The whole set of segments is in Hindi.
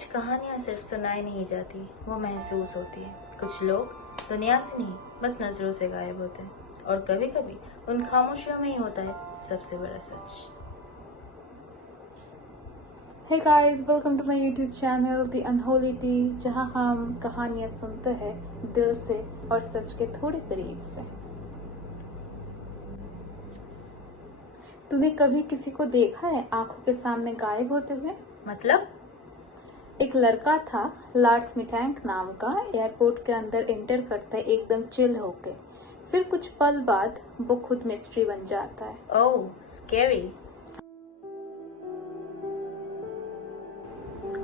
कुछ कहानियां सिर्फ सुनाई नहीं जाती, वो महसूस होती है। कुछ लोग दुनिया से नहीं, बस नजरों से गायब होते हैं, और कभी कभी उन खामोशियों में ही होता है सबसे बड़ा सच। Hey guys, welcome to my YouTube channel The Unholy Tea, जहाँ हम कहानियाँ सुनते हैं दिल से और सच के थोड़े करीब से। तूने कभी किसी को देखा है आंखों के सामने गायब होते हुए? मतलब? एक लड़का था लार्स मिटैंक नाम का, एयरपोर्ट के अंदर एंटर करता है एकदम चिल होके। फिर कुछ पल बाद वो खुद मिस्ट्री बन जाता है। ओह, स्कैरी।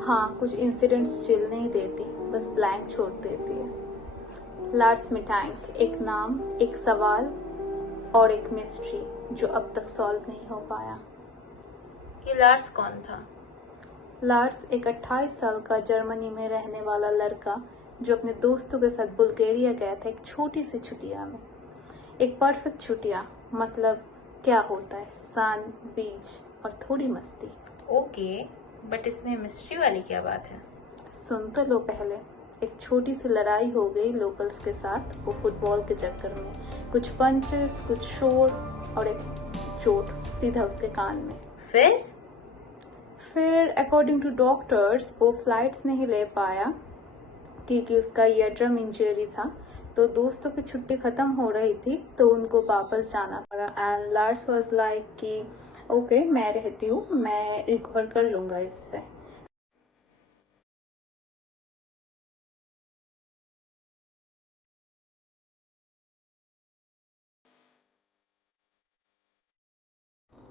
हाँ, कुछ इंसिडेंट्स चिल नहीं देती, बस ब्लैंक छोड़ देती है। लार्स मिटैंक, एक नाम, एक सवाल और एक मिस्ट्री जो अब तक सॉल्व नहीं हो पाया। ये लार्स कौन था? लार्स एक 28 साल का जर्मनी में रहने वाला लड़का जो अपने दोस्तों के साथ बुल्गारिया गया था एक छोटी सी छुट्टिया में। एक परफेक्ट छुट्टिया मतलब क्या होता है, सन, बीच और थोड़ी मस्ती। ओके, बट इसमें मिस्ट्री वाली क्या बात है? सुन तो लो पहले। एक छोटी सी लड़ाई हो गई लोकल्स के साथ, वो फुटबॉल के चक्कर में। कुछ पंचेस, कुछ शोर और एक चोट सीधा उसके कान में। फिर अकॉर्डिंग टू डॉक्टर्स वो फ्लाइट्स नहीं ले पाया क्योंकि उसका ईयरड्रम इंजरी था। तो दोस्तों की छुट्टी खत्म हो रही थी तो उनको वापस जाना पड़ा। एंड लार्स वाज लाइक कि ओके, मैं रहती हूँ, मैं रिकवर कर लूंगा इससे।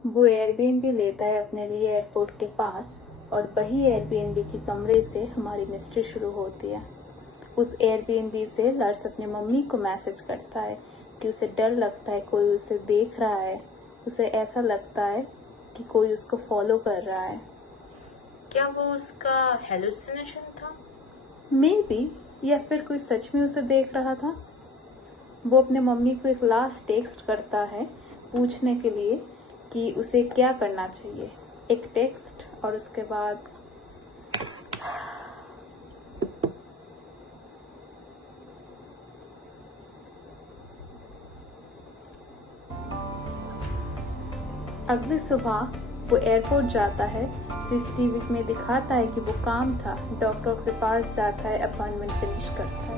वो एयरबीएनबी लेता है अपने लिए एयरपोर्ट के पास, और वही एयरबीएनबी के कमरे से हमारी मिस्ट्री शुरू होती है। उस एयरबीएनबी से लार्स अपने मम्मी को मैसेज करता है कि उसे डर लगता है कोई उसे देख रहा है। उसे ऐसा लगता है कि कोई उसको फॉलो कर रहा है। क्या वो उसका हेलुसिनेशन था? मे बी, या फिर कोई सच में उसे देख रहा था। वो अपने मम्मी को एक लास्ट टेक्स्ट करता है पूछने के लिए कि उसे क्या करना चाहिए। एक टेक्स्ट और उसके बाद अगली सुबह वो एयरपोर्ट जाता है। सीसीटीवी में दिखाता है कि वो काम था। डॉक्टर के पास जाता है, अपॉइंटमेंट फिनिश करता है।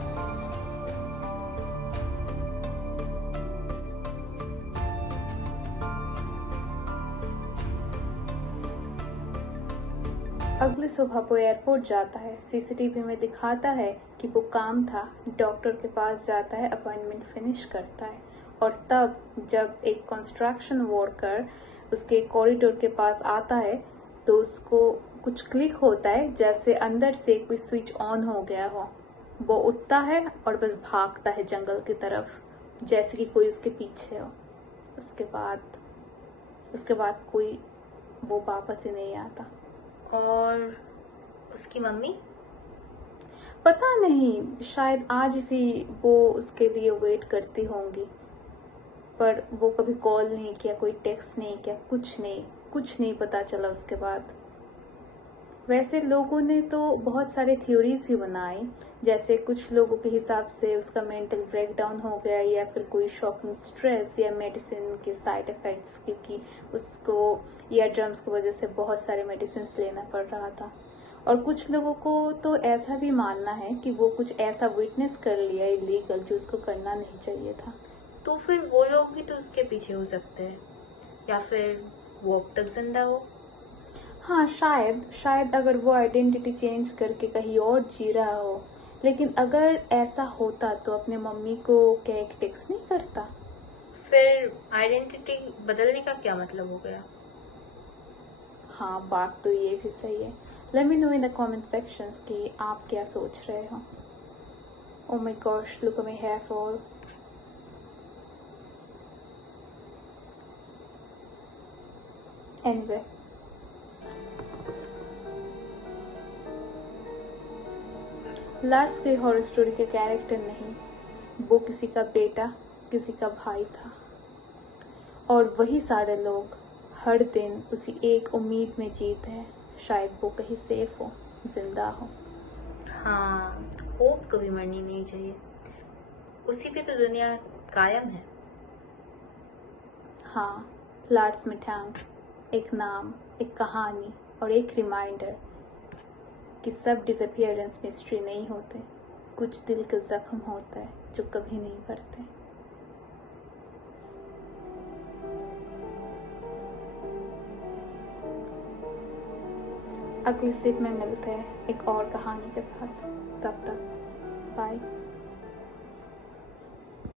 अगली सुबह वो एयरपोर्ट जाता है। सीसीटीवी में दिखाता है कि वो काम था। डॉक्टर के पास जाता है, अपॉइंटमेंट फिनिश करता है। और तब जब एक कंस्ट्रक्शन वर्कर उसके कॉरिडोर के पास आता है तो उसको कुछ क्लिक होता है, जैसे अंदर से कोई स्विच ऑन हो गया हो। वो उठता है और बस भागता है जंगल की तरफ, जैसे कि कोई उसके पीछे हो। उसके बाद कोई वो वापस ही नहीं आता। और उसकी मम्मी? पता नहीं, शायद आज भी वो उसके लिए वेट करती होंगी, पर वो कभी कॉल नहीं किया, कोई टेक्स्ट नहीं किया, कुछ नहीं पता चला उसके बाद। वैसे लोगों ने तो बहुत सारे थ्योरीज भी बनाई, जैसे कुछ लोगों के हिसाब से उसका मेंटल ब्रेकडाउन हो गया, या फिर कोई शॉकिंग स्ट्रेस या मेडिसिन के साइड इफेक्ट्स, क्योंकि उसको ईयरड्रम्स की वजह से बहुत सारे मेडिसिन लेना पड़ रहा था। और कुछ लोगों को तो ऐसा भी मानना है कि वो कुछ ऐसा विटनेस कर लिया इलीगल जो उसको करना नहीं चाहिए था। तो फिर वो लोग भी तो उसके पीछे हो सकते हैं, या फिर वो अब तक जिंदा हो। हाँ, शायद अगर वो आइडेंटिटी चेंज करके कहीं और जी रहा हो। लेकिन अगर ऐसा होता तो अपने मम्मी को क्या एक टेक्स्ट नहीं करता? फिर आइडेंटिटी बदलने का क्या मतलब हो गया? हाँ, बात तो ये भी सही है। Let me know in the comment sections कि आप क्या सोच रहे हो। Oh my gosh, look at my hair fall. Anyway, Lars कोई हॉरर स्टोरी के कैरेक्टर नहीं, वो किसी का बेटा, किसी का भाई था। और वही सारे लोग हर दिन उसी एक उम्मीद में जीते हैं, शायद वो कहीं सेफ हो। जिंदा हो। हाँ, होप कभी मरनी नहीं चाहिए, उसी पे तो दुनिया कायम है। हाँ, लार्ड्स मिठांग, एक नाम, एक कहानी और एक रिमाइंडर कि सब डिसअपियरेंस मिस्ट्री नहीं होते, कुछ दिल के जख्म होता है जो कभी नहीं भरते। अगली सिप में मिलते हैं एक और कहानी के साथ। तब तक बाय।